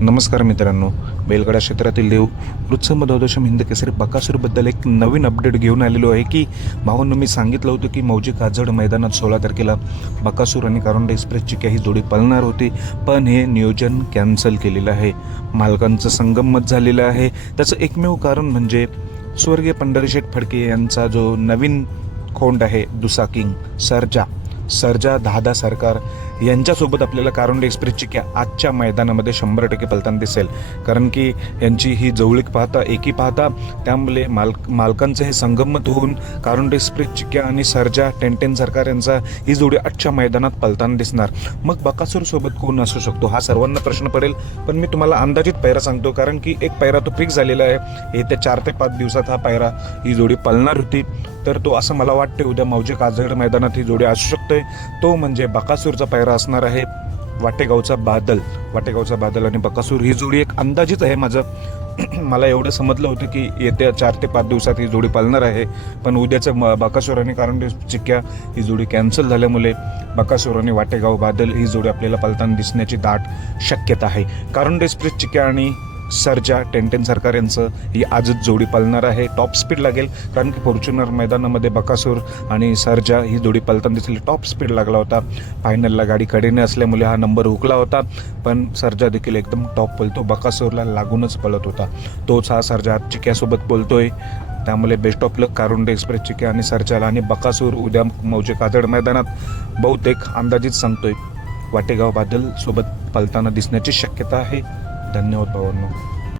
नमस्कार मित्रांनो. बैलगाडा क्षेत्रातील देव वृत्सम द्वादशम हिंद केसरी बकासूरबद्दल एक नवीन अपडेट घेऊन आलेलो आहे की भावांनो मी सांगितलं होतं की मौजी काजड मैदानात सोळा तारखेला बकासूर आणि कारोंडा एक्सप्रेसची काही जोडी पळणार होती पण हे नियोजन कॅन्सल केलेलं आहे. मालकांचं संगमत झालेलं आहे. त्याचं एकमेव कारण म्हणजे स्वर्गीय पंढरीशेठ फडके यांचा जो नवीन खोंड आहे दुसाकिंग सरजा. सरजा दहादा सरकार यांच्यासोबत आपल्याला कारुंड एक्सप्रेसची की आजच्या मैदानामध्ये शंभर टक्के पलताना दिसेल. कारण की यांची ही जवळीक पाहता एकी पाहता त्यामुळे माल मालकांचं हे संगमत होऊन कारुंड एक्सप्रेस चिक्या आणि सर्जा टेंटेन सरकार यांचा ही जोडी आजच्या मैदानात पलताना दिसणार. मग बकासूरसोबत कोण असू शकतो? हा सर्वांना प्रश्न पडेल. पण मी तुम्हाला अंदाजित पैरा सांगतो कारण की एक पैरा तो फिक्स झालेला आहे. येत्या चार ते पाच दिवसात हा पैरा ही जोडी पलणार होती. तर तो असं मला वाटते उद्या मौजे काजगड मैदानात ही जोडी असू शकते तो म्हणजे बकासूरचा पैरा असणार आहे. वाटेगावचा बादल वाटेगावचा बादल आणि बकासूर ही जोडी एक अंदाजित आहे माझं. मला एवढं समजलं होतं की येत्या चार ते पाच दिवसात ही जोडी पालणार आहे. पण उद्याचं म बकासूर आणि कारण चिक्क्या ही जोडी कॅन्सल झाल्यामुळे बकासूर आणि वाटेगाव बादल ही जोडी आपल्याला पालताना दिसण्याची दाट शक्यता आहे. कारण एक्सप्रेस चिक्या आणि सर्जा टेंटेन सरकार यांचं ही आजच जोडी पालणार आहे. टॉप स्पीड लागेल कारण की फॉर्च्युनर मैदानामध्ये बकासूर आणि सर्जा ही जोडी पालताना दिसली टॉप स्पीड लागला होता. फायनलला गाडी कडेने असल्यामुळे हा नंबर हुकला होता पण सर्जा देखील एकदम टॉप पळतो बकासूरला लागूनच पळत होता. तोच हा सर्जा चिक्यासोबत बोलतोय. त्यामुळे best of luck Karunde express Chikya आणि सर्जाला आणि बकासूर उद्या मौजे काजड मैदानात बहुतेक अंदाजित सांगतोय. वाटेगाव बादल सोबत पलताना दिसण्याची शक्यता आहे. धन्यवाद भावांनो